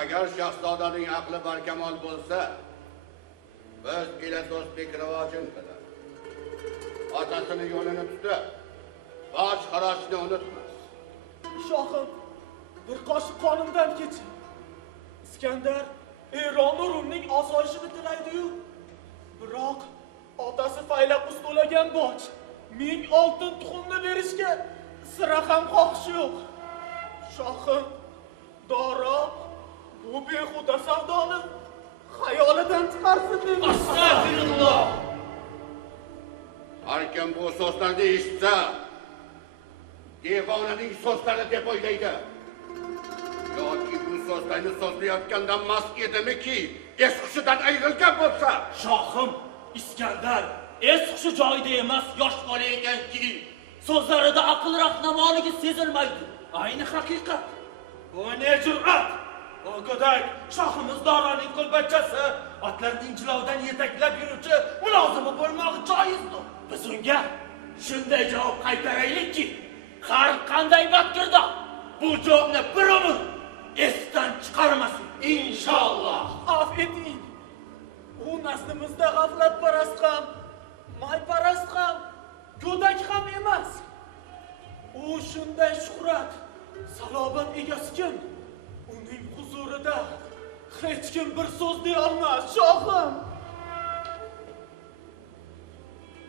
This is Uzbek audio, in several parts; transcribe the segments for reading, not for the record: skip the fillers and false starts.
Agar Shahzodaning aqli barkamol bo'lsa, biz Gilaso'zbek rivojini bilan otasini yo'lini tutib, boj xarajni unutmas. Shohim, bir qoshiq qonimdan keching. Iskandar Eron va Rumning osoyishini tilaydi-yu, biroq otasi Faylaqus to'lagan boj 1000 oltin tuxumni berishga sira ham xohishi yo'q. Shohim, Doro bu behuda savdoni xayolidan chiqarsin deb. Astag'firulloh. Har kim bu so'zlarni eshitsa, devonaning so'zlari deb o'ylaydi. Yoki bu so'zlarni so'zlayotgandan mast edimiki, es-hushidan ayrilgan bo'lsa. Shohim, Iskandar es-hushi joyida emas, yosh bola ekanki, so'zlarida aql rahnamoligi sezilmaydi. Ayni haqiqat. Bu ne jur'at? O go'dak, shohimiz Doroning qo'lbachchasi, otlarning jilovidan yetaklab yuruvchi mulozimi bo'lmog'i joizdir. Biz unga shunday javob qaytaraylikki, har qanday badkirda bu javobni bir umr esdan chiqarmasin. Inshaalloh. Afv eting. U naslimizda g'aflatparast ham, mayparast ham, go'dak ham emas. U shunday shuhrat, salobat egasi kim? Uning huzurida hech kim bir so'z deya olmas, shohim.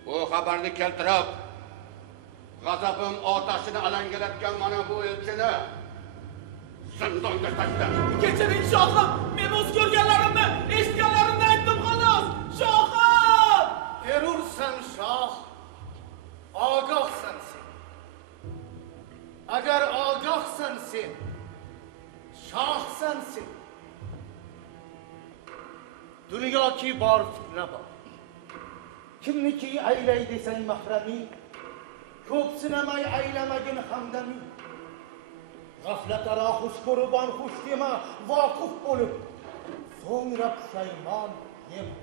Bu xabarni keltirib, g'azabim otashini alangalatgan mana bu elchini zindonga tashlab. Kechiring shohim, men o'z ko'rganlarimni, eshitganlarimni aytdim xolos. Shohim! Erursan shoh, ogohsan sen. Agar ogohsan sen, shohsan sen. Dunyoki bor fitna bor. Kimniki aylay desang mahrami, ko'p sinamay aylamagin hamdami. G'aflataro xush ko'ribon xush dema, voqif bo'lib, so'ngra pushaymon yema.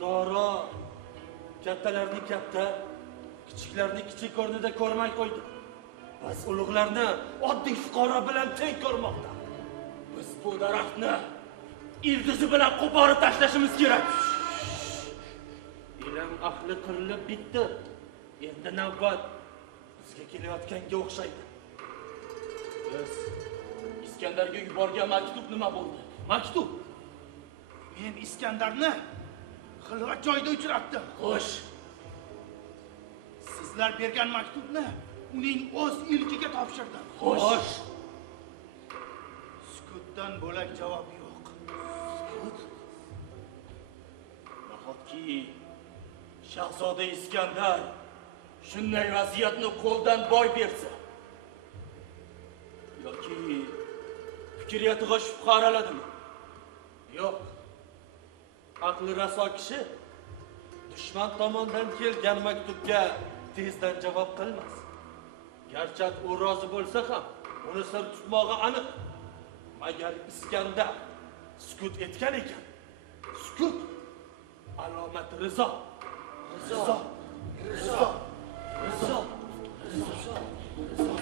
Doro, kattalarni katta, kichiklarni kichik o'rnida ko'rmay qo'ydi. Biz ulug'larni oddiy fuqaro bilan teng ko'rmoqda. Biz bu daraxtni ildizi bilan qo'porib tashlashimiz kerak. Ilm ahli qirilib bitdi. Endi navbat bizga kelayotganga o'xshaydi. Biz Iskandarga yuborgan maktub nima bo'ldi? Maktub. Men Iskandarni xilvat joyda uchratdim. Xo'sh, Sizlar bergan maktubni uning o'z ilkiga topshirdim. xo'sh. Sukutdan bo'lak javob yo'q. Nahotki Shahzoda Iskandar shunday vaziyatni qo'ldan boy bersa yoki fikriyatiga shubha araladimi? Yo'q. Aqli raso kishi dushman tomonidan kelgan maktubga tezdan javob qilmas. Garchi u rozi bo'lsa ham, uni sir tutmog'i aniq. Magar Iskandar sukut etgan ekan. Sukut alomat rizo. Rizo. Rizo. Rizo. Rizo. Rizo.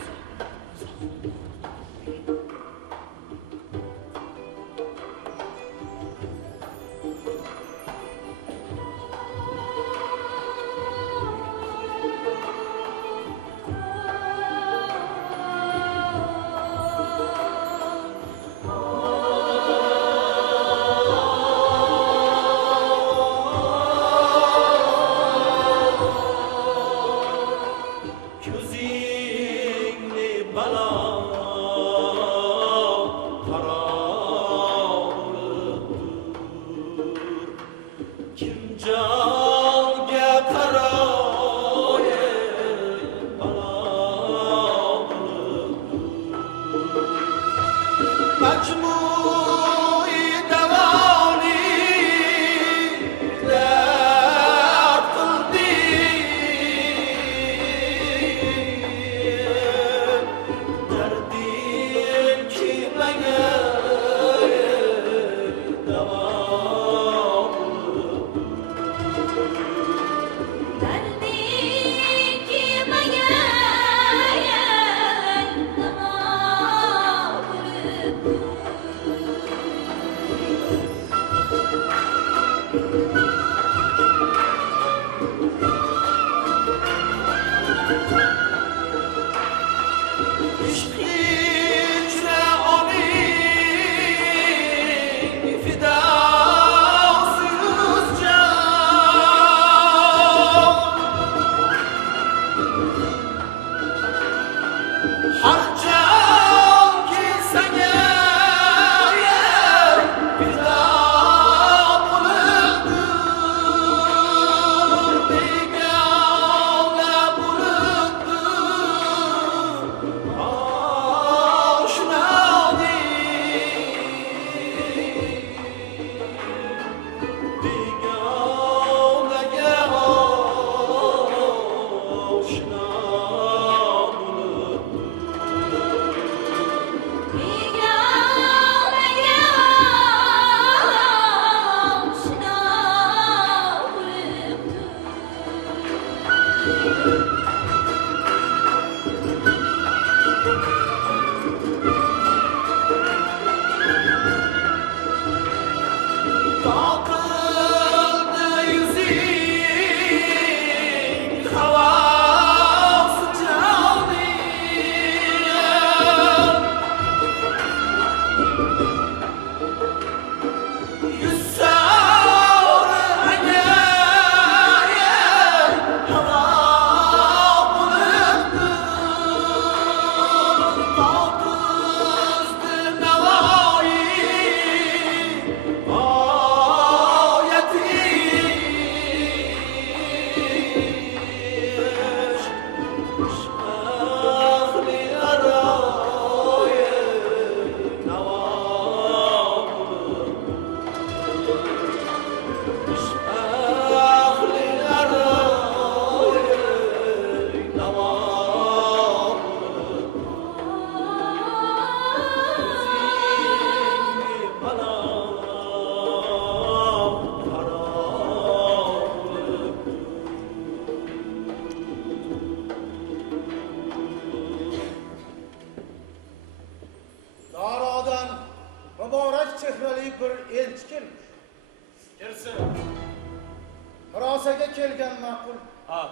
murosaga kelgan ma'qul. Ha,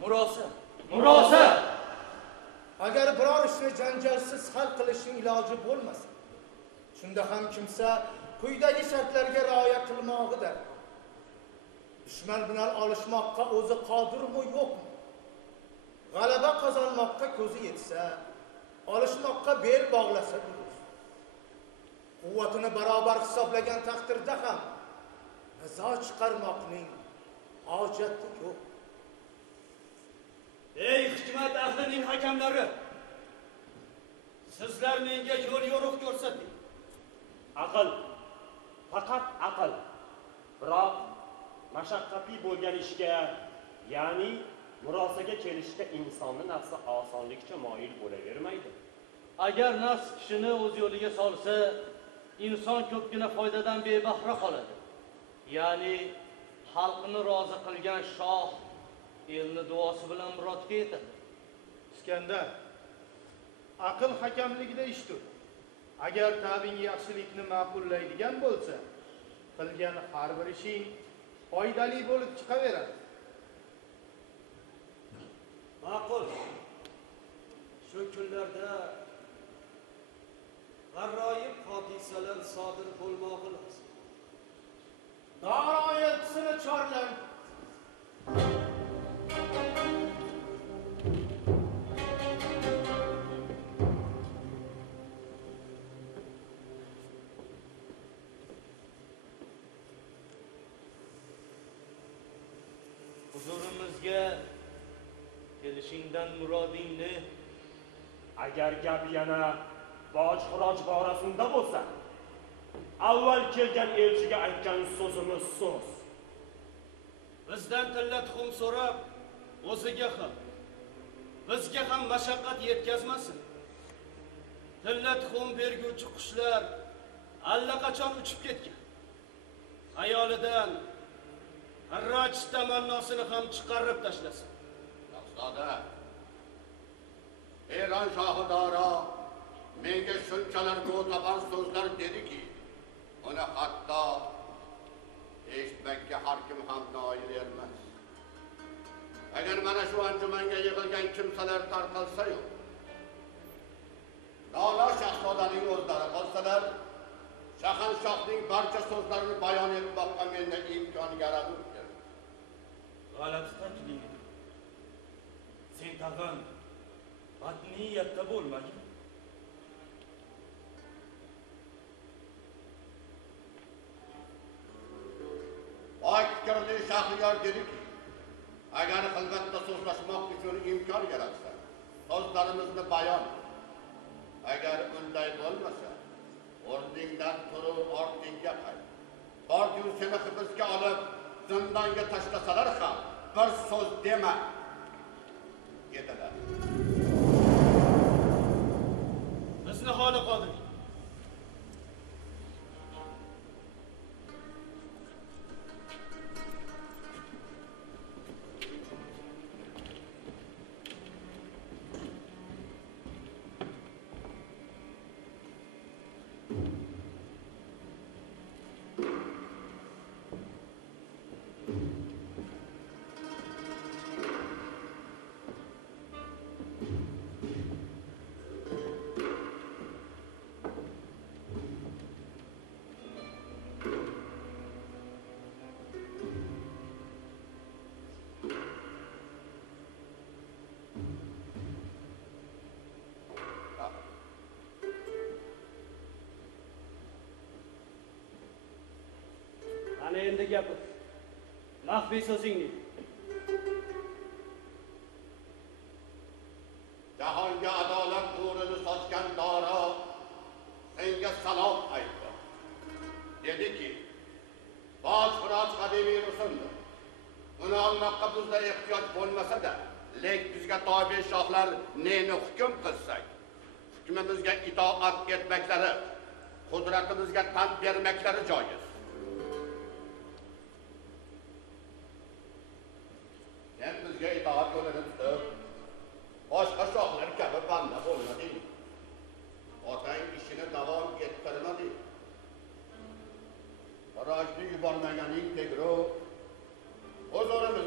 murosa. Murosa. Agar biror ishni janjalsiz hal qilishning iloji bo'lmasa, shunda ham kimsa quyidagi shartlarga rioya qilmog'idir. Dushman bilan olishmoqqa o'zi qodirmi yo'qmi? G'alaba qozonmoqqa ko'zi yetsa, olishmoqqa bel bog'lasa durust. Quvvatini barobar hisoblagan taqdirda ham nizo chiqarmoqning hojati yo'q. Ey hikmat ahlining hakamlari! Sizlar menga yo'l yo'riq ko'rsating. Aql, faqat aql. Biroq mashaqqatli bo'lgan ishga, ya'ni murosaga kelishda insonning nafsi osonlikcha moyil bo'lavermaydi. Agar nafs kishini o'z yo'liga solsa, inson ko'pgina foydadan bebahra qoladi. Ya'ni xalqni rozi qilgan shoh elni duosi bilan murodga yetadi. Iskandar, aql hakamligida ish tur. Agar ta'bing yaxshilikni ma'qullaydigan bo'lsa, qilgan har bir ishing foydali bo'lib chiqaveradi. Ma'qul. Shu kunlarda g'arroyib hodisalar sodir bo'lmog'i lozim. Daro elchisini chorlang. Huzurimizga kelishingdan muroding ne? Agar gap yana boj-xiroj borasida bo'lsa, avval kelgan elchiga aytgan so'zimiz so'z. Bizdan tilla tuxum so'rab, o'ziga ham, bizga ham mashaqqat yetkazmasin. Tilla tuxum berguvchi qushlar allaqachon uchib ketgan. Xayolidan harroj tamannosini ham chiqarib tashlasin. Shahzoda, Eron shohi Daro menga shunchalar mo'tabar so'zlar dediki, uni hatto eshitmakka har kim ham noil emas. Agar mana shu anjumanga yig'ilgan kimsalar tarqalsa-yu, Dono shahzodaning o'zlari qolsalar, shahanshohning barcha so'zlarini bayon etmoqqa menda imkon yaradur. G'alati taklif. Sen tag'in badniyatda bo'lmagin. Boy fikrli Shahriyor dediki, agar xilvatda so'zlashmoq uchun imkon yaratsa, so'zlarimizni bayon. Agar unday bo'lmasa, o'rningdan turib ortingga qayt. Bordiyu seni hibsga olib, zindonga tashlasalar ham bir so'z dema. Dedilar. Bizni holi qodir. Ana endi gapir. Maxfiy so'zingni. Jahonga adolat nurini sochgan Daro senga salom aytdi. Dediki, boj-xiroj qadimiy rusuldir. Uni olmoqqa bizda ehtiyoj bo'lmasa-da, lek bizga tobe shohlar neni hukm qilsak, hukmimizga itoat etmaklari, qudratimizga tan bermaklari joiz. Sen bizga itoat yo'lini tutib, boshqa shohlar kabi banda bo'lmading. Otang ishini davom ettirmading. Xirojni yubormaganing tegru, huzurimiz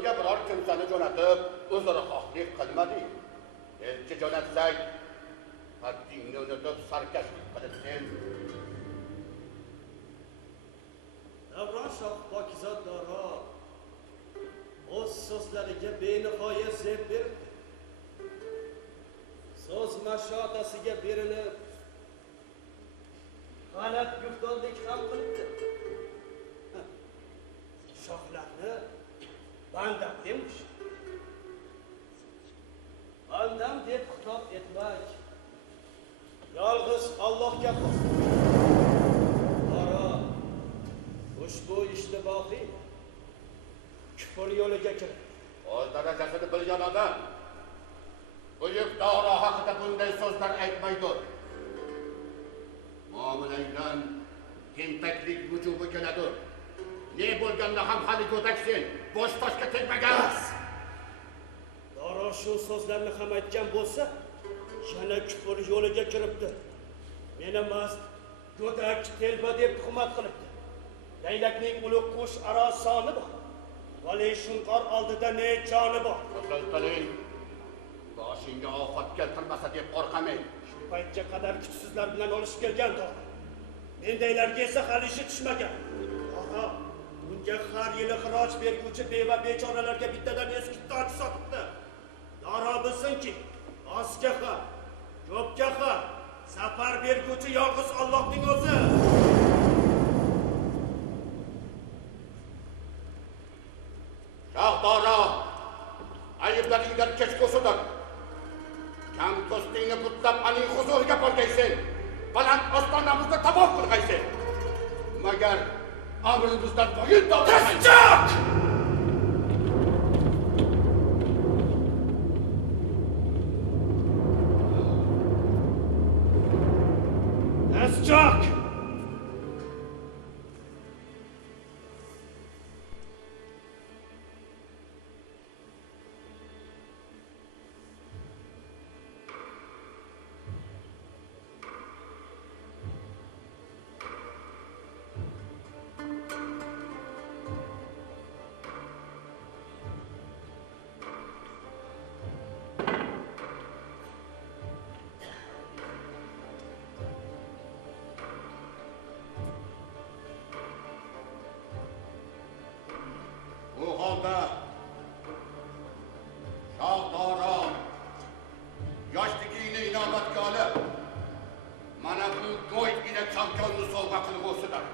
tutib, o'zaro xohlik qilmadik. Elchi jo'natsak, haddingni unutib sarkashlik qilibsen. Davron shoh pokizot Doro o'z so'zlariga benihoya zeb beribdi. So'z mashoqasiga berilib, g'alat guftordek ham qilibdi. Shohlarni bandam demush. Bandam deb xitob etmak yolg'iz Allohga xos. Doro ushbu ishtibohiy kufr yo'liga kirib, O'z darajasini bilgan odam buyuk Doro haqida bunday so'zlar aytmaydi. Muomalangdan tentaklik vujubi keladi. Ne bo'lganda ham hali go'daksen, bosh toshga tegmagan. Doro shu so'zlarni ham aytgan bo'lsa, yana kufr yo'liga kiribdi. Meni emas, go'dak telba deb tuhmat qilibdi. Laylakning ulug' qush aro soni bor. Vali shunqor oldida ne joni bor. Qiling, boshingga ofat keltirmasa deb qo'rqamang. Shu paytga qadar kuchsizlar bilan olishib kelgan Doro. Mendaylarga esa hali ishi tushmagan. Aha, bunga har yili xiroj berguvchi beva bechoralarga bittadan eski toj sotibdi. Doro bilsinki, ozga ham, ko'pga ham safar berguvchi yolg'iz Allohning o'zi. Shoh Doro, ayblaringdan kechgusidir. Kam ko'stingni butlab aning huzuriga borgaysen, baland ostonamizda tamom qilgaysen. Magar amrimizdan bo'yin tovlamaysan. Nasjoq! Bu holda Shoh Doro yoshligingni inobatga olib, mana bu go'ygina championni sovg'a qilg'usidir.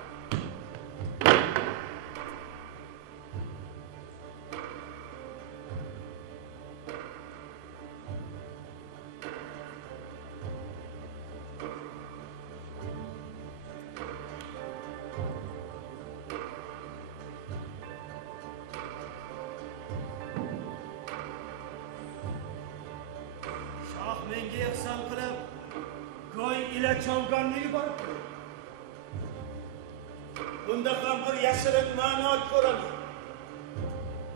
Shoh menga ehson qilib, go'y ila chovgonni yuboribdi. Bunda ham bir yashirin ma'no ko'raman.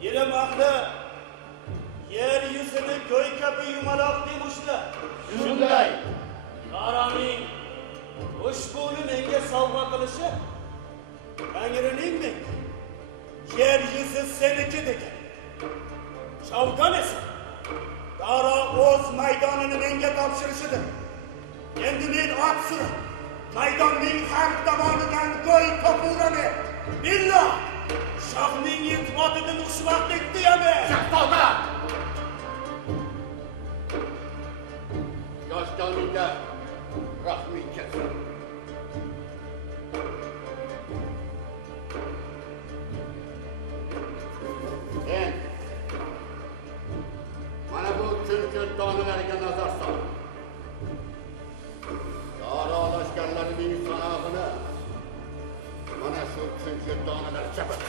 Ilm ahli yer yuzini go'y kabi yumaloq demoqchilar. Shunday. Doroning ushbuni menga sovg'a qilishi Tangrining menga yer yuzi seniki degan. Chovgon esa Doro o'z maydonini menga topshirishidir. Endi men ot surib, maydonning har tomonidan go'y topuraman. Billo, shohning iltimotidan ushmoqlik diyaman. Shahzoda! Yosh joningga rahming kelsin. Sen mana bu chunchut donalariga nazar sol. Doro lashkarlarining sanog'ini mana shu chunchut donalar chapadi.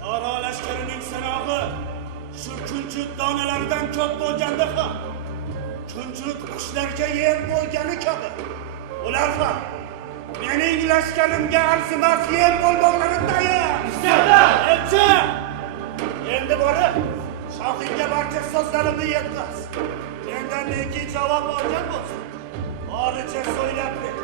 Doro lashkarining sanog'i shu kunjut donalaridan ko'p bo'lganda ham kunjut qushlarga yem bo'lgani kabi ular ham mening lashkarimga arzimas yem bo'lmoqlari tayin. Elchi! Endi borib shohingga barcha so'zlarimni yetkaz. Mendan neki javob olgan bo'lsa, boricha so'ylab ber.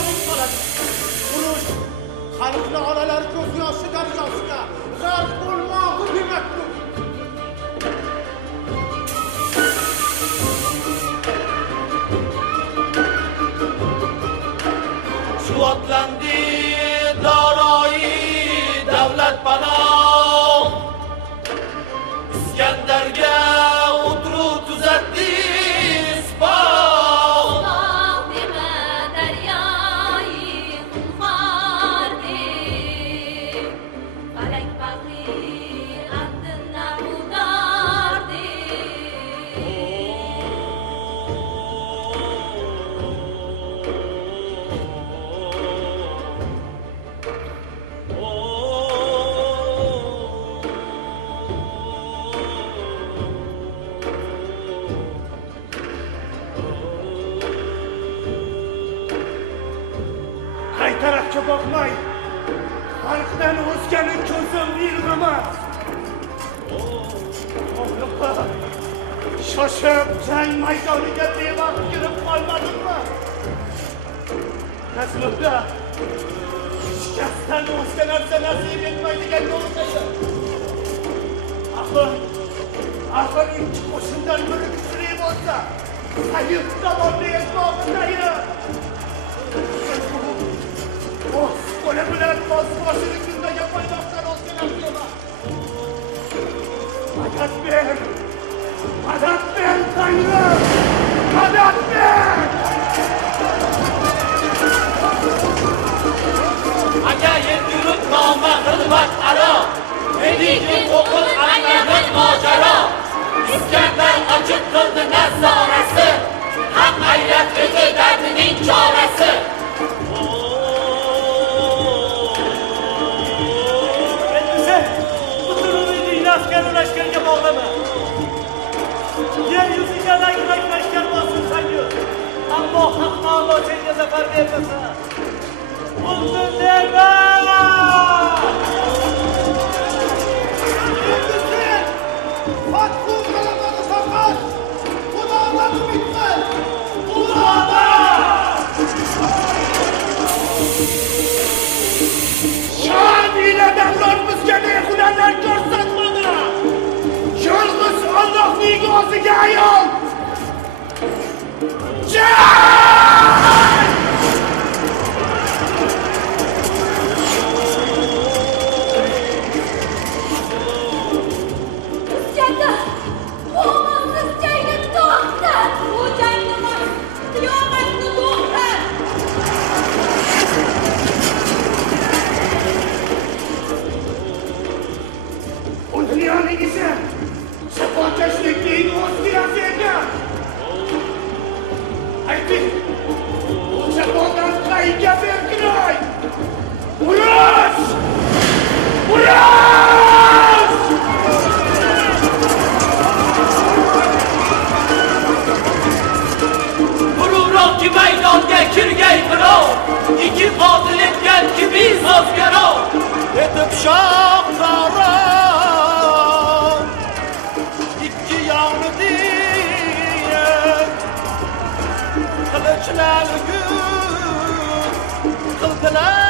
nomus qoladi. Urush xalqni onalar ko'z yoshi daryosiga g'arq bo'lmog'i demakdir. Suvatlandi daroyi davlat panoh, İskenderga o'tru tuzatdi ispoh. dema daryoyi xunxordi, falak bahri ardina udordi. Qay tarafga boqmay, xalqdan o'zgani ko'zim ilg'amas. Oxliqa, shoshib jang maydoniga bevaqt kirib qolmadimmi? Nazmimda shikastdan o'zga narsa nasib etmaydigan yo'ldashi. Axir ikki qo'shindan biri kuchli bo'lsa, sayif tomonni etmoqdayim. Qo'li bilan boshini kundaga qo'ymoqdan o'zga narsa emas. Madad ber! Madad ber, Tangrim! Madad ber! Agar yurib noma xilvat aro, meniki o'qil aylanib mojaro. İskender açık qildi nazorasi, haq aylat edi dardining chorasi. Askerin aşkırga bağlama. Yeryüzüne langrang aşkar basın sanıyor. Ama hak ama sence zafer vermese. Bunun deme! Yıldızın Fatku kalamanı sakat. Bu dağları bitmez. Şan ile davronimizga behudalar ko'rsatmadi. Yolg'iz Allohning o'ziga ayon. Jang! İskender, bu amansız jangni to'xtat. Bu jangni emas, qiyomatni to'xtat. O dünyanın ise sefakeşlikliğin o'zgirasi ekan. Ayting, bu sefadan qayga berkiray? Urush! Urush! Vururov ki maydonga kirgay birov, ikki qotil etgan ki biz o'zgarov. Etib shohdora ikki yog'ni diyor qilichlar qildilar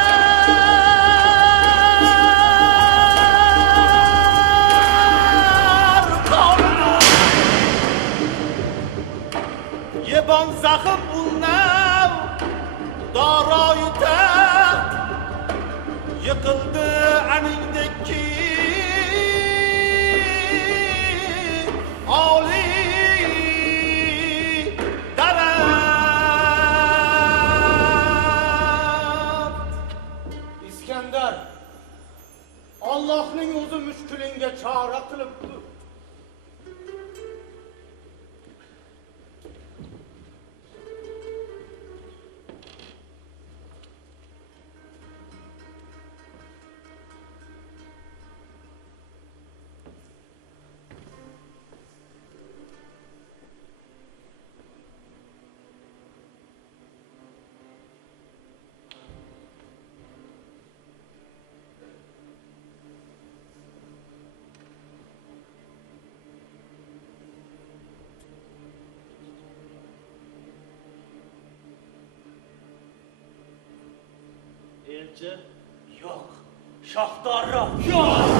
yebon zaxm unnab doroyi taxt yıkıldı anindeki Ali daraxt. İskender, Allohning o'zi mushkulinga chora qilibdi. elchi? Yo'q. Shohdori. Yo'q.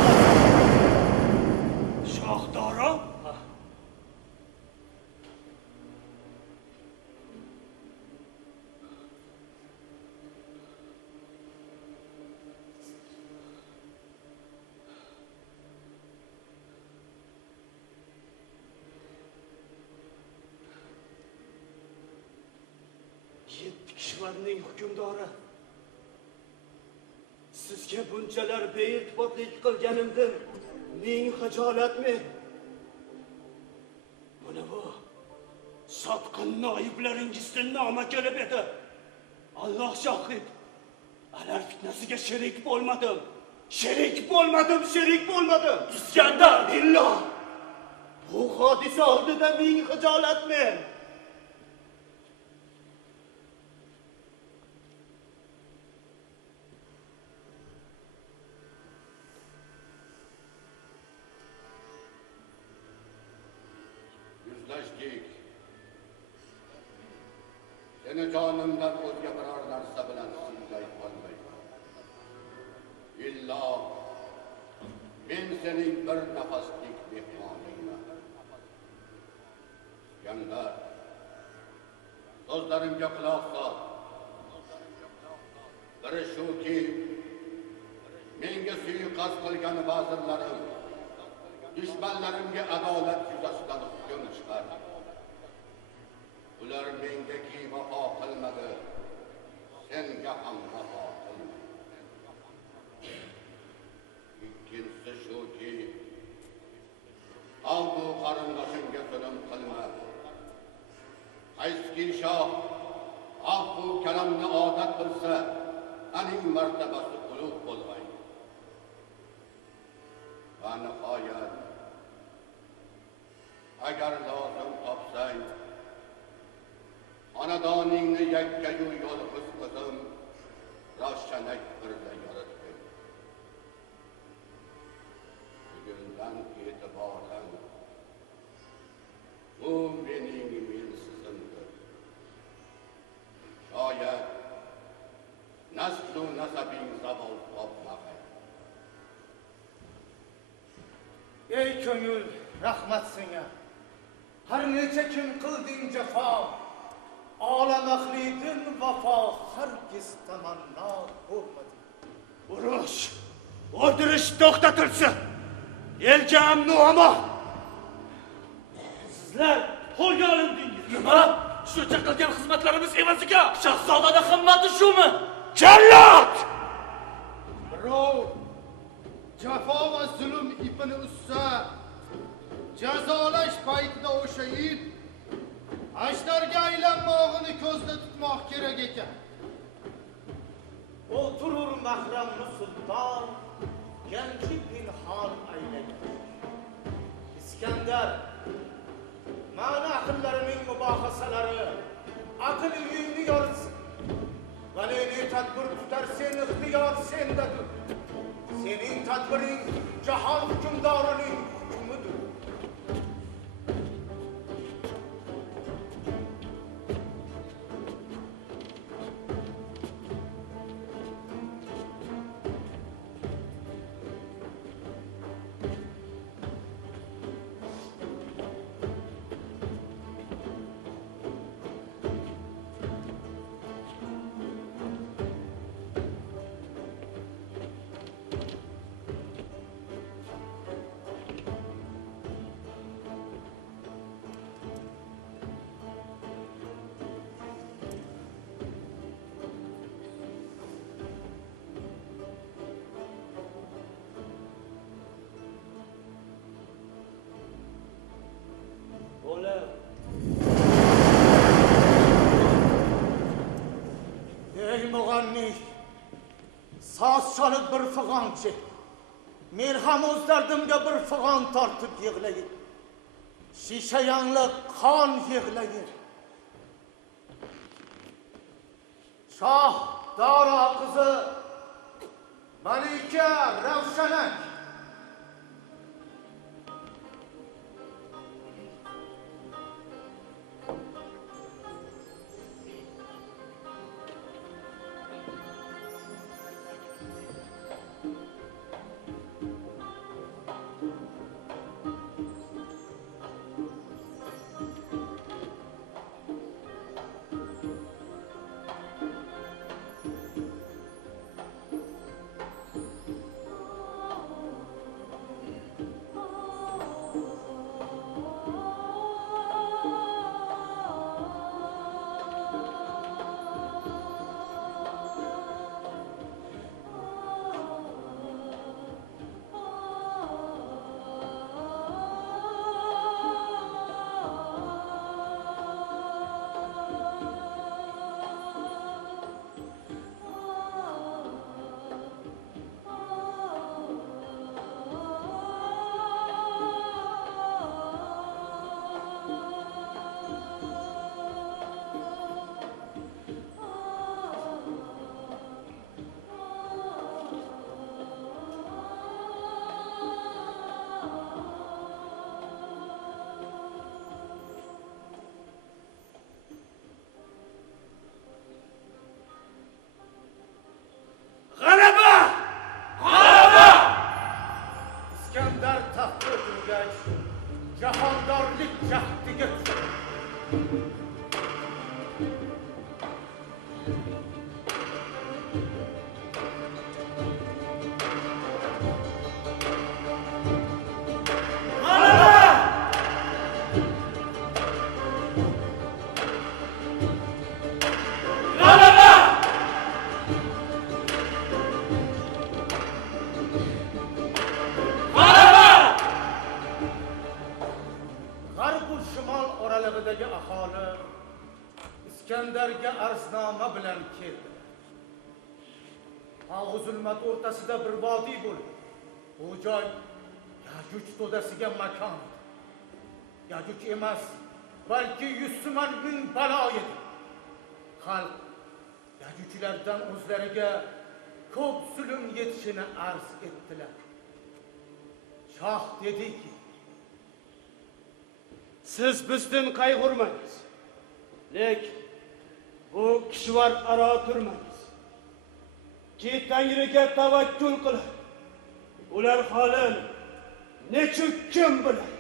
Shohdori? Yetti kishvarning hukmdori. Sizga bunchalar beiltifotlik qilganimdan ming hijolatmen. Mana bu sotqin noiblaringizdan noma kelib edi. Alloh shohid. Alar fitnasiga sherik bo'lmadim. Sherik bo'lmadim. Iskandar, Illo. Bu hodisa oldida ming hijolatmen. Yuzlashdik. Seni jonimdan o'zga biror narsa bilan siyday olmayman. Illo men sening bir nafaslik mehmoningman. Iskandar, so'zlarimga quloq sol. Biri shuki, menga suiqasd qilgan vazirlarim dushmanlarimga adolat yuzasidan hukm chiqardi. Ular menga ki vafo qilmadi, senga ham vafo qilmadi. Ikkinchisi shuki, bu qarindoshimga zulm qilma. Qayski shoh bu kalamni odat qilsa, aning martabasi ulug' bo'lmaydi. Va nihoyat, agar lozim topsang, xonadoningni yakkayu yolg'iz qizim Ravshanak birda yoritdim. Bugundan e'tiboran bu mening mensizimdir. Shoyat naslu nasabing zavol topmag'ay. Ey ko'ngil, rahmat senga. Har necha kun qilding jafo. Olam ahlidan vafo hargiz tamanno bo'lmadi. Urush, o'ldirish to'xtatilsin. Elga amn va aman. sizlar qo'lga olindingiz. Nima? Shuncha qilgan xizmatlarimiz evaziga shahzodani himmati shumi? Jallod! Birov jafo va zulm ipini ussa, jazolash paytida o'sha it ashtarga aylanmog'ini ko'zda tutmoq kerak ekan. O'tirur mahramni sulton, yangi pinhon aylagan. Iskandar, mana aqllarining mubohasalari aql uyingni yoritsin. Va ne tadbir tutar sen ixtiyor sendadir. Sening tadbiring jahon hukmdorining hukmidir. Soz solib bir fig'on chek. Men ham o'z dardimga bir fig'on tortib yig'layin. Shisha yangliq qon yig'layin. Shoh Doro qizi Malika Ravshanak G'arb va shimol oralig'idagi aholi Iskandarga arznoma bilan keldi. Tog'u zulmat o'rtasida bir vodiy bo'lib, bu joy Yajuj to'dasiga makon. Yajuj emas, balki 100 tuman ming balo edi. Xalq Yajujlardan o'zlariga ko'p zulm yetishini arz etdilar. Shoh dediki, Siz bizdan qayg'urmangiz. Lek bu kishvar aro turmangiz. Ki Tangriga tavakkul qilib, ular holin nechuk kim bilar?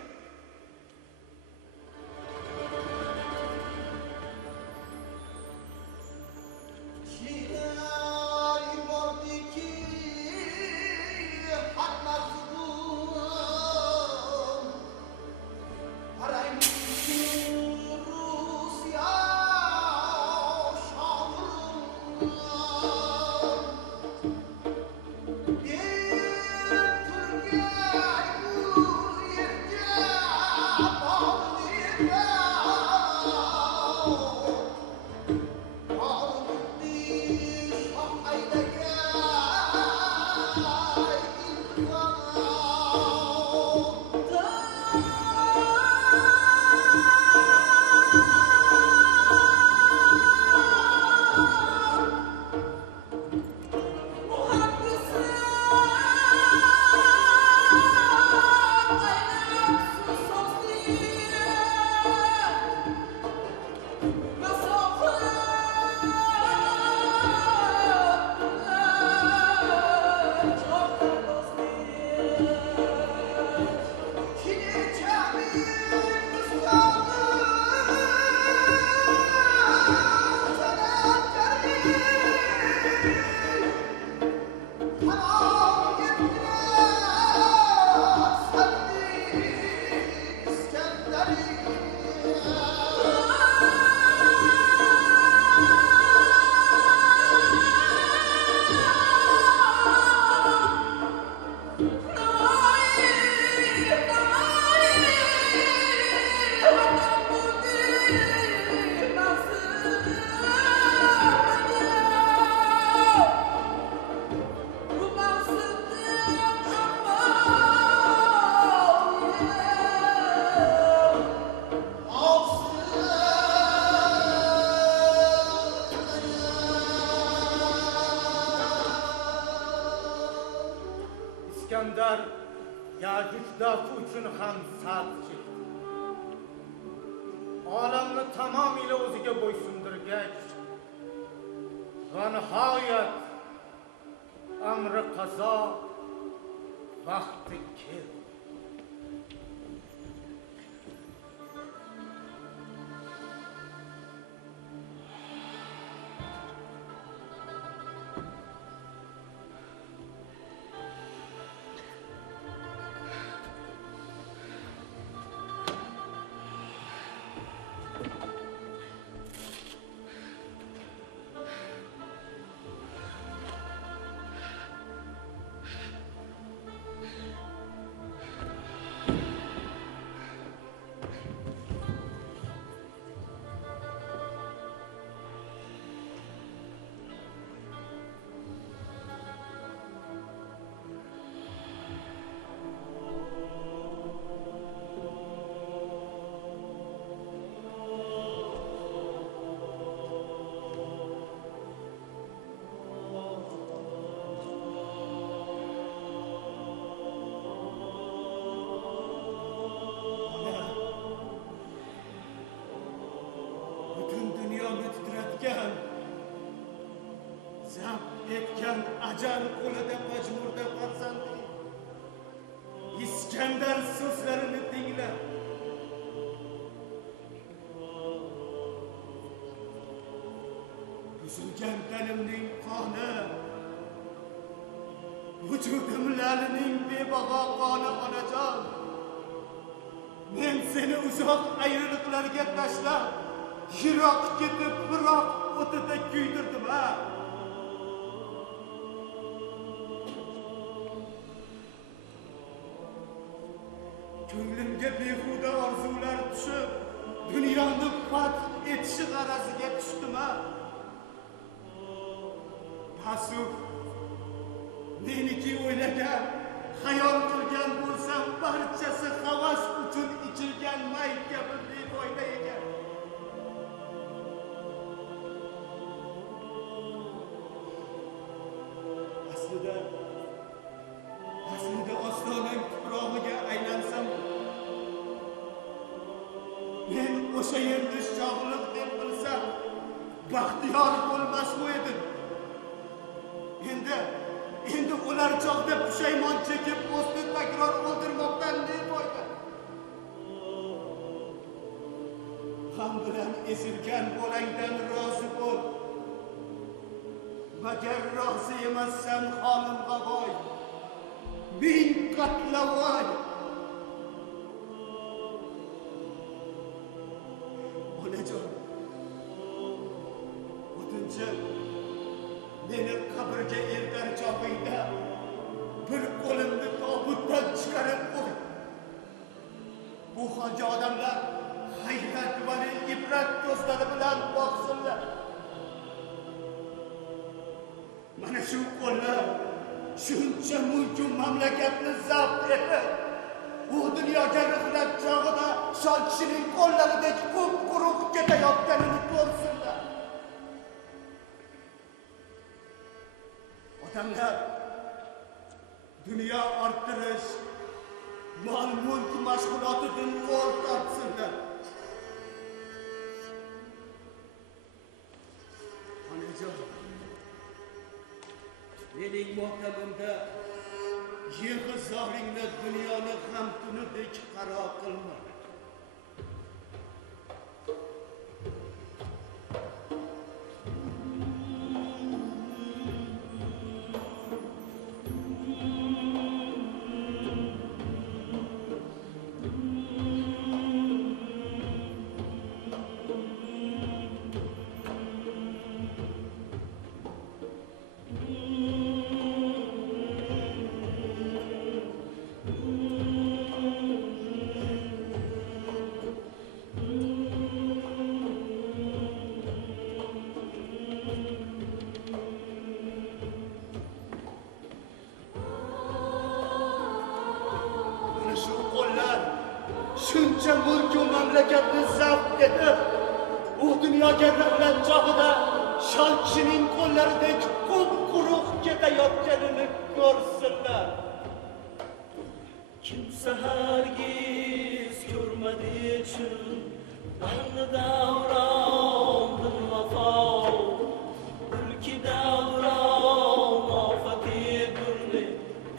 İskandar Yajuj dafu uchun ham salt chekdi. Olamni tamomila o'ziga bo'ysundirgach, va nihoyat amri qazo vaqti keldi. etgan ajal qo'lida majburda farzandi Iskandar so'zlarini tingla. Üzülgen tenimning qoni, vücudim lalining bebaho qoni onajon. Men seni uzoq ayriliqlarga tashlab, yiroq ketib, biroq o'tida kuydirdim ha. Ko'nglimga behuda orzular tushib, dunyoni fath etishi g'araziga tushdim ha. Tasuf, meniki o'ylagan, xayol qilgan bo'lsam, barchasi havas uchun ichilgan may kabi befoyda ekan. Aslida ostonang tuprog'iga aylansam, men o'sha yerni shohliq deb bilsam, baxtiyor bo'lmasmi edim? Endi ular chog'da pushaymon chekib, o'zni takror o'ldirmoqdan ne foyda? G'am bilan ezilgan bolangdan rozi bo'l. Magar rozi emassan holimga voy, ming qatla voy. Onajon, o'tinchi meni qabrga eltar chog'ingda bir qo'limni tobutdan chiqarib qo'y. Bu hoji odamlar hayrat va ibrat ko'zlari bilan boqsinlar. Mana shu qo'llar shuncha mulku mamlakatni zabt etib, u dunyoga ruhlat chog'ida shol kishining qo'llaridek quruq ketayotganini ko'rsinlar. Odamlar dunyo orttirish, mol-mulk mashg'ulotidan qo'l tortsinlar. Onajon, mening motamimda yig'i zoringni dunyoni g'amtunidek qaro qilma. Shuncha mulku mamlakatni zabt etib, u dunyoga rahlat chog'ida shol kishining qo'llaridek quruq ketayotganini ko'rsinlar. Kimsa hargiz ko'rmadi uchun darni davrondir vafo, mulki davron ofati durli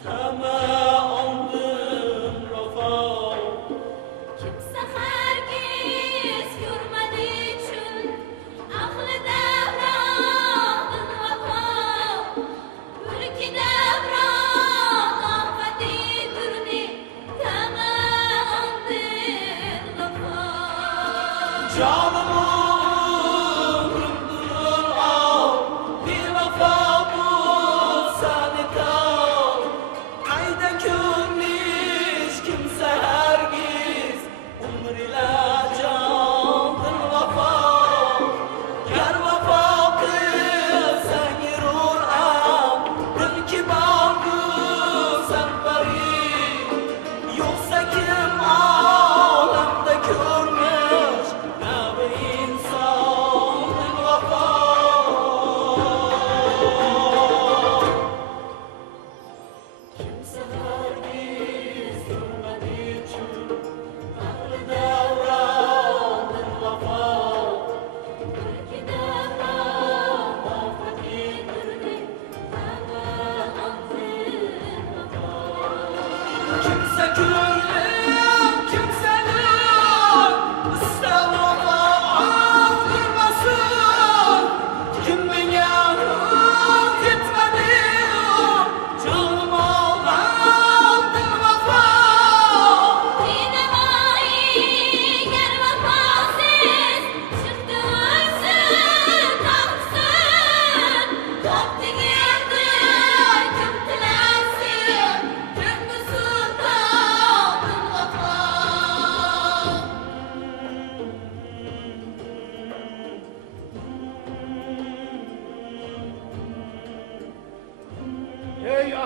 tama ondir vafo. Kimsa hargiz ko'rmadi uchun ahli davrondir vafo, mulki davron ofati durli tama ondir vafo. Canım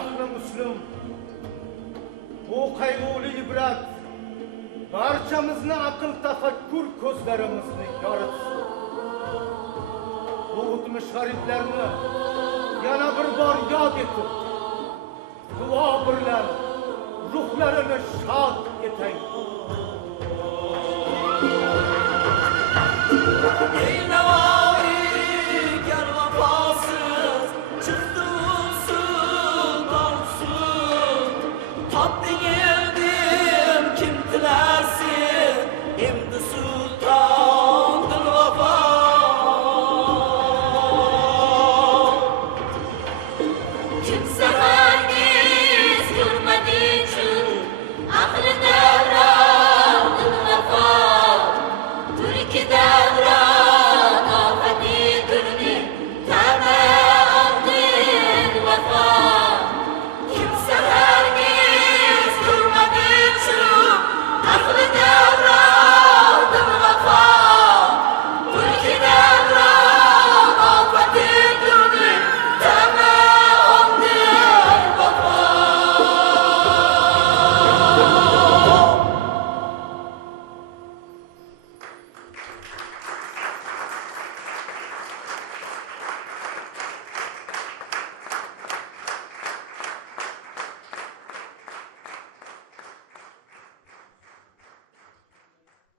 ahli muslim, bu qayg'uli ibrat barchamizni aql tafakkur ko'zlarimizni yoritsin. Bu o'tmish g'ariblarni yana bir bor yod etib, duo bilan ruhlarini shod etang.